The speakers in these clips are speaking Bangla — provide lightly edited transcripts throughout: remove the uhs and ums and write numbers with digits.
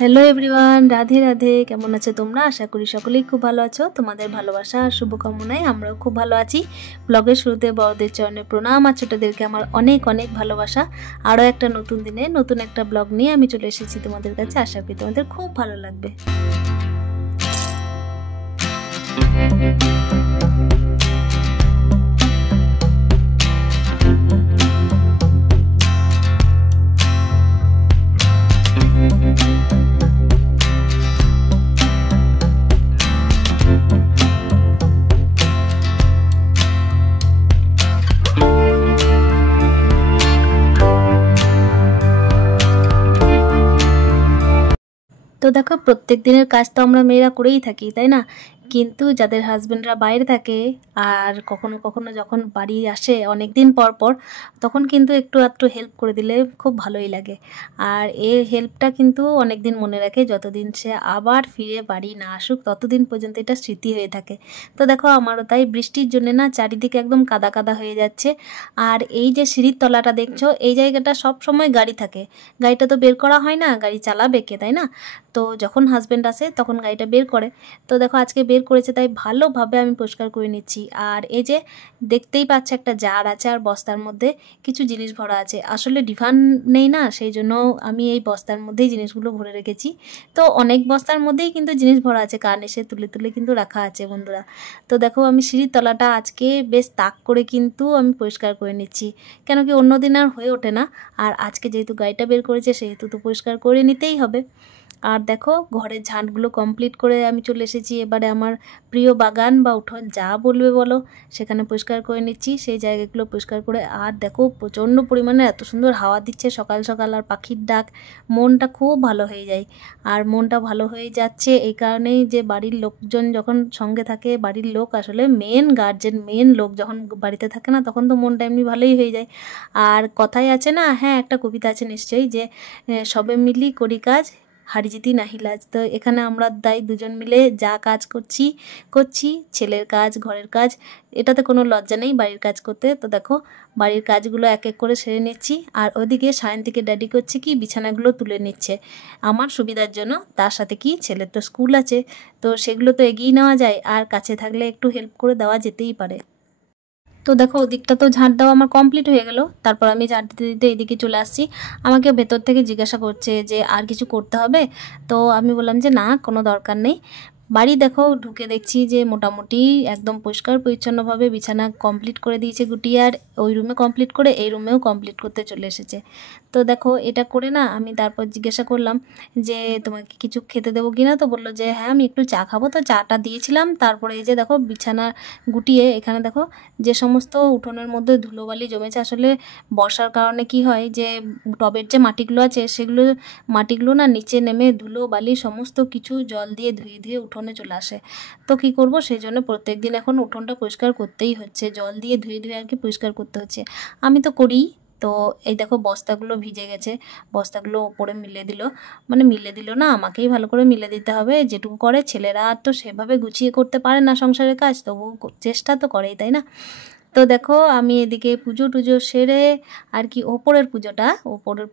Hello everyone, Radhe Radhe. কেমন আছো তোমরা? আশা করি সকলেই খুব ভালো আছো। তোমাদের ভালোবাসা আর শুভকামনায় আমরাও খুব ভালো আছি। ব্লগের শুরুতে বড়দের চরণে প্রণাম আর ছোটদেরকে আমার অনেক অনেক ভালোবাসা। আরও একটা নতুন দিনে নতুন একটা ব্লগ নিয়ে আমি চলে এসেছি তোমাদের কাছে। আশা করি তোমাদের খুব ভালো লাগবে। তো দেখো, প্রত্যেক দিনের কাজ তো আমরা মেয়েরা করেই থাকি, তাই না? কিন্তু যাদের হাজবেন্ডরা বাইরে থাকে আর কখনো কখনো যখন বাড়ি আসে অনেক দিন পর পর, তখন কিন্তু একটু আধটু হেল্প করে দিলে খুব ভালোই লাগে। আর এই হেল্পটা কিন্তু অনেক দিন মনে রাখে, যতদিন সে আবার ফিরে বাড়ি না আসুক ততদিন পর্যন্ত এটা স্মৃতি হয়ে থাকে। তো দেখো, আমারও তাই। বৃষ্টির জন্য না চারিদিকে একদম কাদা কাদা হয়ে যাচ্ছে। আর এই যে সিঁড়ির তলাটা দেখছো, এই জায়গাটা সব সময় গাড়ি থাকে। গাড়িটা তো বের করা হয় না, গাড়ি চালাবে কে, তাই না? তো যখন হাজব্যান্ড আসে তখন গাড়িটা বের করে। তো দেখো, আজকে বের করেছে, তাই ভালোভাবে আমি পরিষ্কার করে নিচ্ছি। আর এই যে দেখতেই পাচ্ছে, একটা জার আছে আর বস্তার মধ্যে কিছু জিনিস ভরা আছে। আসলে ডিফান নেই না, সেই জন্য আমি এই বস্তার মধ্যেই জিনিসগুলো ভরে রেখেছি। তো অনেক বস্তার মধ্যেই কিন্তু জিনিস ভরা আছে, কান এসে তুলে তুলে কিন্তু রাখা আছে বন্ধুরা। তো দেখো, আমি সিঁড়ির তলাটা আজকে বেশ তাক করে কিন্তু আমি পরিষ্কার করে নিচ্ছি, কেন কি অন্য দিন আর হয়ে ওঠে না। আর আজকে যেহেতু গাড়িটা বের করেছে সেহেতু তো পরিষ্কার করে নিতেই হবে। আর দেখো, ঘরের ঝাঁটগুলো কমপ্লিট করে আমি চলে এসেছি এবারে আমার প্রিয় বাগান বা উঠোন, যা বলবে বলো, সেখানে পরিষ্কার করে নিচ্ছি সেই জায়গাগুলো পরিষ্কার করে। আর দেখো, প্রচণ্ড পরিমাণে এত সুন্দর হাওয়া দিচ্ছে সকাল সকাল, আর পাখির ডাক, মনটা খুব ভালো হয়ে যায়। আর মনটা ভালো হয়ে যাচ্ছে এই কারণেই যে বাড়ির লোকজন যখন সঙ্গে থাকে, বাড়ির লোক আসলে মেন গার্জেন, মেন লোক যখন বাড়িতে থাকে না, তখন তো মনটা এমনি ভালোই হয়ে যায়। আর কথাই আছে না, হ্যাঁ, একটা কবিতা আছে নিশ্চয়ই, যে সবে মিলি করি কাজ, হারি জিতি নাহি লাজ। তো এখানে আমরা দুজন মিলে যা কাজ করছি, ছেলের কাজ, ঘরের কাজ, এটাতে কোনো লজ্জা নেই বাড়ির কাজ করতে। তো দেখো, বাড়ির কাজগুলো এক এক করে সেরে নিচ্ছি। আর ওদিকে সায়ন্তীকে ড্যাডি করছে কি, বিছানাগুলো তুলে নিচ্ছে আমার সুবিধার জন্য। তার সাথে কি, ছেলের তো স্কুল আছে, তো সেগুলো তো এগিয়ে নেওয়া যায়, আর কাছে থাকলে একটু হেল্প করে দেওয়া যেতেই পারে। তো দেখো, ওদিকটা তো ঝাঁট দেওয়া আমার কমপ্লিট হয়ে গেল। তারপর আমি ঝাঁট দিতে দিতে এদিকে চলে আসছি। আমাকে ভেতর থেকে জিজ্ঞাসা করছে যে আর কিছু করতে হবে। তো আমি বললাম যে না, কোনো দরকার নেই। বাড়ি দেখো, ঢুকে দেখছি যে মোটামুটি একদম পরিষ্কার পরিচ্ছন্নভাবে বিছানা কমপ্লিট করে দিয়েছে গুটিয়ে। আর ওই রুমে কমপ্লিট করে এই রুমেও কমপ্লিট করতে চলে এসেছে। তো দেখো, এটা করে না আমি তারপর জিজ্ঞাসা করলাম যে তোমাকে কিছু খেতে দেবো কিনা। তো বললো যে হ্যাঁ, আমি একটু চা খাবো। তো চাটা দিয়েছিলাম। তারপরে এই যে দেখো, বিছানা গুটিয়ে এখানে দেখো যে সমস্ত উঠোনের মধ্যে ধুলোবালি জমেছে। আসলে বর্ষার কারণে কি হয়, যে টবের যে মাটিগুলো আছে সেগুলো মাটিগুলো না নিচে নেমে ধুলো বালি সমস্ত কিছু জল দিয়ে ধুয়ে ধুয়ে উঠোনে চলে আসে। তো কি করব, সেই জন্য প্রত্যেক দিন এখন উঠোনটা পরিষ্কার করতেই হচ্ছে, জল দিয়ে ধুয়ে ধুয়ে আর কি পরিষ্কার করতে হচ্ছে। আমি তো করি। তো এই দেখো, বস্তাগুলো ভিজে গেছে, বস্তাগুলো ওপরে মিলে দিল, মানে মিলে দিল না, আমাকেই ভালো করে মিলে দিতে হবে। যেটুকু করে ছেলেরা আর তো সেভাবে গুছিয়ে করতে পারে না সংসারের কাজ, তবু চেষ্টা তো করেই, তাই না? তো দেখো, আমি এদিকে পুজো টুজো সেরে আর কি, ওপরের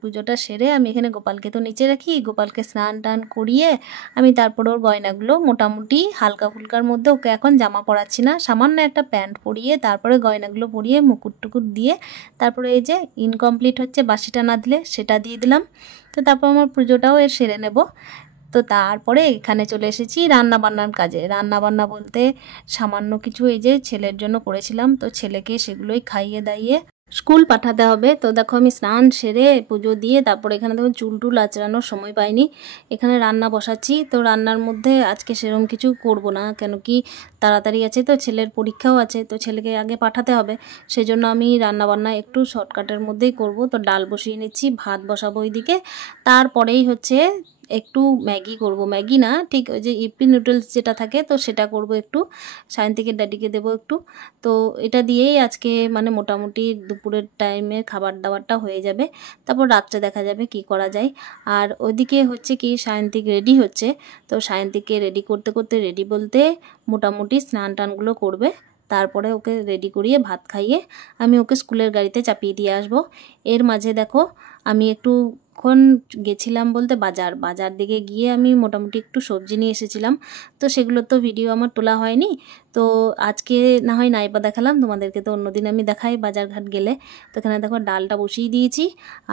পুজোটা সেরে আমি এখানে গোপালকে তো নিচে রাখি, গোপালকে স্নান টান করিয়ে আমি তারপর ওর গয়নাগুলো মোটামুটি হালকা ফুলকার মধ্যে, ওকে এখন জামা পরাচ্ছি না, সামান্য একটা প্যান্ট পরিয়ে তারপরে গয়নাগুলো পরিয়ে মুকুট টুকুট দিয়ে তারপরে এই যে ইনকমপ্লিট হচ্ছে বাসিটা না দিলে সেটা দিয়ে দিলাম। তো তারপর আমার পুজোটাও সেরে নেব। তো তারপরে এখানে চলে এসেছি রান্না বান্নার কাজে। রান্না বান্না বলতে সামান্য কিছু এই যে ছেলের জন্য করেছিলাম, তো ছেলেকে সেগুলোই খাইয়ে দাইয়ে স্কুল পাঠাতে হবে। তো দেখো, আমি স্নান সেরে পুজো দিয়ে তারপরে এখানে দেখো চুল টুল আঁচড়ানোর সময় পাইনি, এখানে রান্না বসাচ্ছি। তো রান্নার মধ্যে আজকে সেরকম কিছু করব না, কেন কি তাড়াতাড়ি আছে, তো ছেলের পরীক্ষাও আছে, তো ছেলেকে আগে পাঠাতে হবে। সেজন্য আমি রান্না বান্না একটু শর্টকাটের মধ্যেই করব। তো ডাল বসিয়ে নিচ্ছি, ভাত বসাবো ওইদিকে। তারপরেই হচ্ছে একটু ম্যাগি করব, ম্যাগি না ঠিক, ওই যে ইপি নুডলস যেটা থাকে, তো সেটা করব একটু, সায়ন্তীকে ড্যাডিকে দেবো একটু। তো এটা দিয়েই আজকে মানে মোটামুটি দুপুরের টাইমে খাবার দাবারটা হয়ে যাবে। তারপর রাত্রে দেখা যাবে কি করা যায়। আর ওইদিকে হচ্ছে কি, সায়ন্তিক রেডি হচ্ছে। তো সায়ন্তীকে রেডি করতে করতে, রেডি বলতে মোটামুটি স্নান টানগুলো করবে, তারপরে ওকে রেডি করিয়ে ভাত খাইয়ে আমি ওকে স্কুলের গাড়িতে চাপিয়ে দিয়ে আসবো। এর মাঝে দেখো, আমি একটুক্ষণ গেছিলাম বলতে বাজার দিকে গিয়ে আমি মোটামুটি একটু সবজি নিয়ে এসেছিলাম। তো সেগুলো তো ভিডিও আমার তোলা হয়নি, তো আজকে না হয় নাইবা দেখালাম তোমাদেরকে, তো অন্যদিন আমি দেখাই বাজারঘাট গেলে। তো এখানে দেখো ডালটা বসিয়ে দিয়েছি,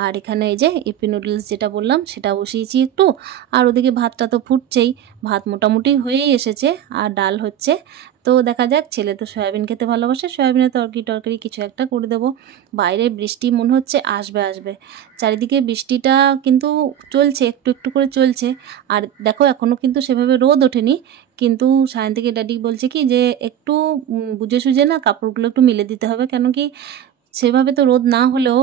আর এখানে এই যে ইপি নুডলস যেটা বললাম সেটা বসিয়েছি একটু, আর ওদিকে ভাতটা তো ফুটছেই, ভাত মোটামুটি হয়েই এসেছে আর ডাল হচ্ছে। তো দেখা যাক, ছেলে তো সয়াবিন খেতে ভালোবাসে, সয়াবিনের তরকারি কিছু একটা করে দেবো। বাইরে বৃষ্টি মনে হচ্ছে আসবে, চারিদিকে বৃষ্টিটা কিন্তু চলছে, একটু একটু করে চলছে। আর দেখো এখনও কিন্তু সেভাবে রোদ ওঠেনি, কিন্তু সায়ন থেকে ড্যাডি বলছে কি যে একটু বুঝে সুঝে না কাপড়গুলো একটু মিলে দিতে হবে, কেন কি সেভাবে তো রোদ না হলেও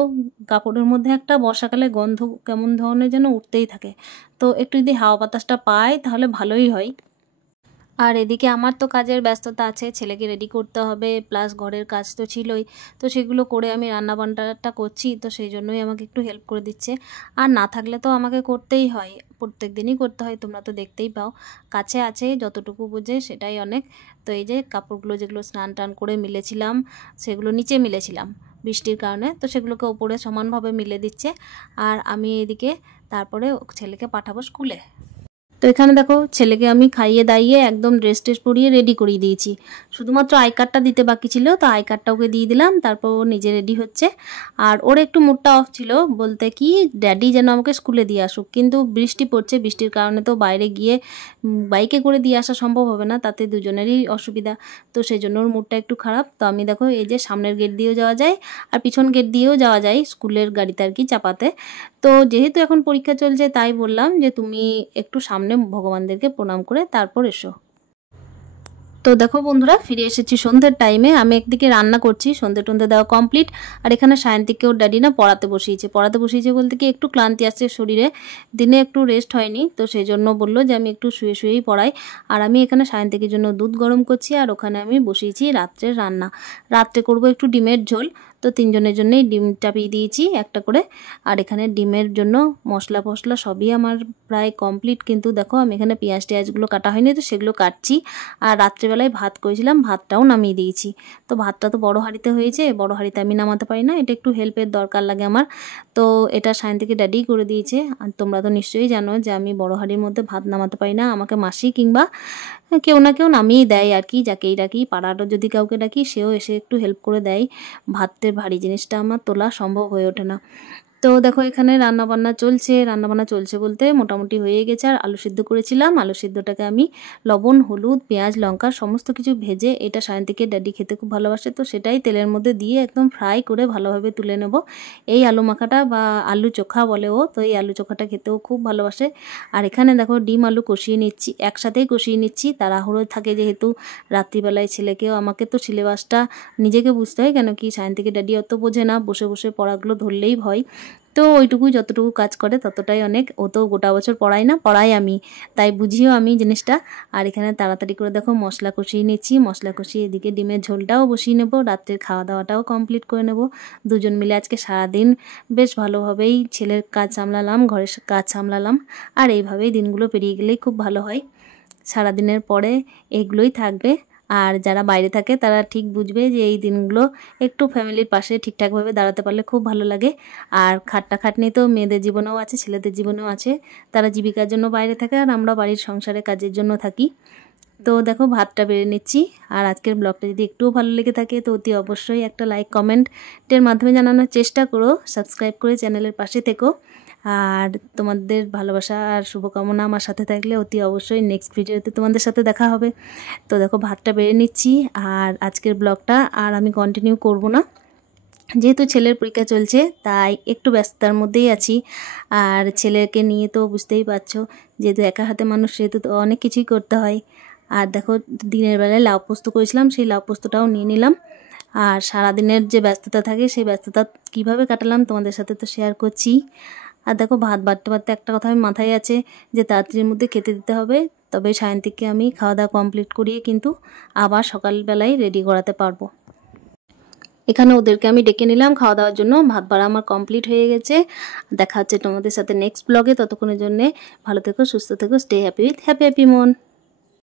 কাপড়ের মধ্যে একটা বর্ষাকালে গন্ধ কেমন ধরনের যেন উঠতেই থাকে। তো একটু যদি হাওয়া বাতাসটা পায় তাহলে ভালোই হয়। আর এদিকে আমার তো কাজের ব্যস্ততা আছে, ছেলেকে রেডি করতে হবে, প্লাস ঘরের কাজ তো ছিলই, তো সেগুলো করে আমি রান্নাবান্নাটা করছি, তো সেই জন্যই আমাকে একটু হেল্প করে দিচ্ছে। আর না থাকলে তো আমাকে করতেই হয়, প্রত্যেক দিনই করতে হয়, তোমরা তো দেখতেই পাও। কাছে আছে যতটুকু বুঝে সেটাই অনেক। তো এই যে কাপড়গুলো যেগুলো স্নান টান করে মিলেছিলাম, সেগুলো নিচে মিলেছিলাম বৃষ্টির কারণে, তো সেগুলোকে ওপরে সমানভাবে মিলে দিচ্ছে। আর আমি এদিকে তারপরে ছেলেকে পাঠাবো স্কুলে। তো এখানে দেখো ছেলেকে আমি খাইয়ে দাইয়ে একদম ড্রেস ট্রেস পরিয়ে রেডি করিয়ে দিয়েছি, শুধুমাত্র আই কার্ডটা দিতে বাকি ছিল, তো আই কার্ডটা ওকে দিয়ে দিলাম, তারপর ও নিজে রেডি হচ্ছে। আর ওর একটু মুডটা অফ ছিল, বলতে কি ড্যাডি যেন আমাকে স্কুলে দিয়ে আসুক, কিন্তু বৃষ্টি পড়ছে, বৃষ্টির কারণে তো বাইরে গিয়ে বাইকে করে দিয়ে আসা সম্ভব হবে না, তাতে দুজনেরই অসুবিধা। তো সেই জন্য ওর মুডটা একটু খারাপ। তো আমি দেখো এই যে সামনের গেট দিয়েও যাওয়া যায় আর পিছন গেট দিয়েও যাওয়া যায় স্কুলের গাড়িতে আর কি চাপাতে। তো যেহেতু এখন পরীক্ষা চলছে তাই বললাম যে তুমি একটু সামনে ভগবানদেরকে প্রণাম করে তারপর এসো। তো দেখো বন্ধুরা, ফিরে এসেছি সন্ধ্যের টাইমে। আমি একদিকে রান্না করছি, সন্ধ্যে টন্ধে দেওয়া কমপ্লিট, আর এখানে সায়ন্তিককে ওর ড্যাডি না পড়াতে বসিয়েছে বলতে কি একটু ক্লান্তি আসছে শরীরে, দিনে একটু রেস্ট হয়নি, তো সেই জন্য বললো যে আমি একটু শুয়েই পড়াই। আর আমি এখানে সায়ন্তিকের জন্য দুধ গরম করছি, আর ওখানে আমি বসিয়েছি রাত্রের রান্না। রাত্রে করব একটু ডিমের ঝোল, তো তিনজনের জন্যই ডিম চাপিয়ে দিয়েছি একটা করে। আর এখানে ডিমের জন্য মশলা ফসলা সবই আমার প্রায় কমপ্লিট, কিন্তু দেখো আমি এখানে পেঁয়াজ টেয়াজগুলো কাটা হয়নি, তো সেগুলো কাটছি। আর রাত্রেবেলায় ভাত করেছিলাম, ভাতটাও নামিয়ে দিয়েছি। তো ভাতটা তো বড় হাঁড়িতে হয়েছে, বড় হাঁড়িতে আমি নামাতে পারি না, এটা একটু হেল্পের দরকার লাগে আমার। তো এটা সায়ন থেকে ড্যাডি করে দিয়েছে। আর তোমরা তো নিশ্চয়ই জানো যে আমি বড় হাঁড়ির মধ্যে ভাত নামাতে পারি না, আমাকে মাসি কিংবা কেউ না কেউ নামিয়ে দেয় আর কি, যাকেই ডাকি, পাড়ারও যদি কাউকে ডাকি সেও এসে একটু হেল্প করে দেয়। ভাতের ভারী জিনিসটা আমার তোলা সম্ভব হয়ে ওঠে না। তো দেখো এখানে রান্নাবান্না চলছে বলতে মোটামুটি হয়ে গেছে। আর আলু সিদ্ধ করেছিলাম, আলু সিদ্ধটাকে আমি লবণ হলুদ পেঁয়াজ লঙ্কা সমস্ত কিছু ভেজে, এটা সায়ন্তিকে ড্যাডি খেতে খুব ভালোবাসে, তো সেটাই তেলের মধ্যে দিয়ে একদম ফ্রাই করে ভালোভাবে তুলে নেব। এই আলু মাখাটা বা আলু চোখা বলে ও, তো এই আলু চোখাটা খেতেও খুব ভালোবাসে। আর এখানে দেখো ডিম আলু কষিয়ে নিচ্ছি, একসাথেই কষিয়ে নিচ্ছি, তাড়াহুড়ো থাকে যেহেতু রাত্রিবেলায় ছেলেকেও আমাকে তো সিলেবাসটা নিজেকে বুঝতে হয়, কেন কি সায়ন্তিকে ড্যাডি অত বোঝে না, বসে বসে পড়াগুলো ধরলেই ভয়। তো ওইটুকুই যতটুকু কাজ করে ততটাই অনেক, ও তো গোটা বছর পড়াই না, পড়াই আমি, তাই বুঝিও আমি জিনিসটা। আর এখানে তাড়াতাড়ি করে দেখো মশলা কষিয়ে নিচ্ছি, মশলা কষিয়ে এদিকে ডিমের ঝোলটাও বসিয়ে নেব, রাত্রের খাওয়া দাওয়াটাও কমপ্লিট করে নেব। দুজন মিলে আজকে সারাদিন বেশ ভালোভাবেই ছেলের কাজ সামলালাম, ঘরের কাজ সামলালাম, আর এইভাবেই দিনগুলো পেরিয়ে গেলেই খুব ভালো হয়। সারাদিনের পরে এগুলোই থাকবে। আর যারা বাইরে থাকে তারা ঠিক বুঝবে যে এই দিনগুলো একটু ফ্যামিলির পাশে ঠিকঠাকভাবে দাঁড়াতে পারলে খুব ভালো লাগে। আর খাটনি তো মেয়েদের জীবনেও আছে, ছেলেদের জীবনেও আছে, তারা জীবিকার জন্য বাইরে থাকে, আর আমরা বাড়ির সংসারে কাজের জন্য থাকি। তো দেখো ভাতটা বেড়ে নিচ্ছি। আর আজকের ব্লগটা যদি একটুও ভালো লেগে থাকে তো অতি অবশ্যই একটা লাইক কমেন্টের মাধ্যমে জানানোর চেষ্টা করো, সাবস্ক্রাইব করে চ্যানেলের পাশে থেকো। আর তোমাদের ভালোবাসা আর শুভকামনা আমার সাথে থাকলে অতি অবশ্যই নেক্সট ভিডিওতে তোমাদের সাথে দেখা হবে। তো দেখো ভাতটা বেড়ে নিচ্ছি। আর আজকের ব্লগটা আর আমি কন্টিনিউ করব না, যেহেতু ছেলের পরীক্ষা চলছে তাই একটু ব্যস্ততার মধ্যেই আছি। আর ছেলেকে নিয়ে তো বুঝতেই পারছো, যেহেতু একা হাতে মানুষ সেহেতু তো অনেক কিছুই করতে হয়। আর দেখো দিনের বেলায় লাউ পোস্ত করেছিলাম, সেই লাউ পোস্তটাও নিয়ে নিলাম। আর সারাদিনের যে ব্যস্ততা থাকে সেই ব্যস্ততা কিভাবে কাটালাম তোমাদের সাথে তো শেয়ার করছি। আর দেখো ভাত বাড়তে একটা কথা আমি মাথায় আছে যে তাড়াতাড়ির মধ্যে খেতে দিতে হবে, তবে সায়ন্তিককে আমি খাওয়া দাওয়া কমপ্লিট করিয়ে কিন্তু আবার সকালবেলায় রেডি করাতে পারবো। এখানে ওদেরকে আমি ডেকে নিলাম খাওয়া দাওয়ার জন্য, ভাত বাড়া আমার কমপ্লিট হয়ে গেছে। দেখা হচ্ছে তোমাদের সাথে নেক্সট ব্লগে, ততক্ষণের জন্য ভালো থেকো, সুস্থ থেকো, স্টে হ্যাপি উইথ হ্যাপি মন।